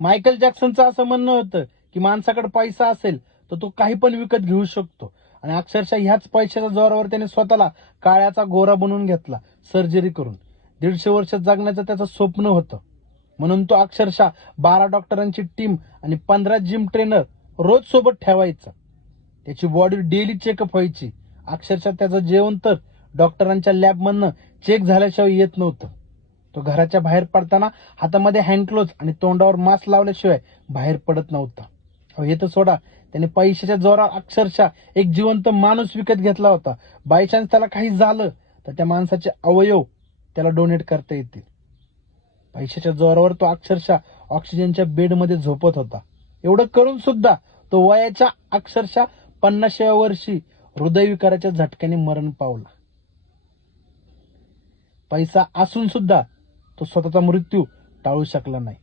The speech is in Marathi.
मायकल जॅक्सनचं असं म्हणणं होतं की माणसाकडे पैसा असेल तर तो काही पण विकत घेऊ शकतो, आणि अक्षरशः ह्याच पैशाच्या जोरावर त्याने स्वतःला काळ्याचा गोरा बनवून घेतला सर्जरी करून. 150 वर्ष जगण्याचं त्याचं स्वप्न होतं, म्हणून तो अक्षरशः 12 डॉक्टरांची टीम आणि 15 जिम ट्रेनर रोज सोबत ठेवायचा. त्याची बॉडी डेली चेकअप व्हायची. अक्षरशः त्याचं जेवण तर डॉक्टरांच्या लॅबमधनं चेक झाल्याशिवाय येत नव्हतं. तो घराच्या बाहेर पडताना हातामध्ये हँडग्लोव्ज आणि तोंडावर मास्क लावल्याशिवाय बाहेर पडत नव्हता. हे तर सोडा, त्याने पैशाच्या जोरावर अक्षरशः एक जिवंत माणूस विकत घेतला होता. बाय चान्स त्याला काही झालं तर त्या माणसाचे अवयव त्याला डोनेट करता येतील. पैशाच्या जोरावर तो अक्षरशः ऑक्सिजनच्या बेडमध्ये झोपत होता. एवढं करून सुद्धा तो वयाच्या अक्षरशः 50व्या वर्षी हृदयविकाराच्या झटक्याने मरण पावला. पैसा असून सुद्धा तो स्वतःचा मृत्यू टाळू शकला नाही.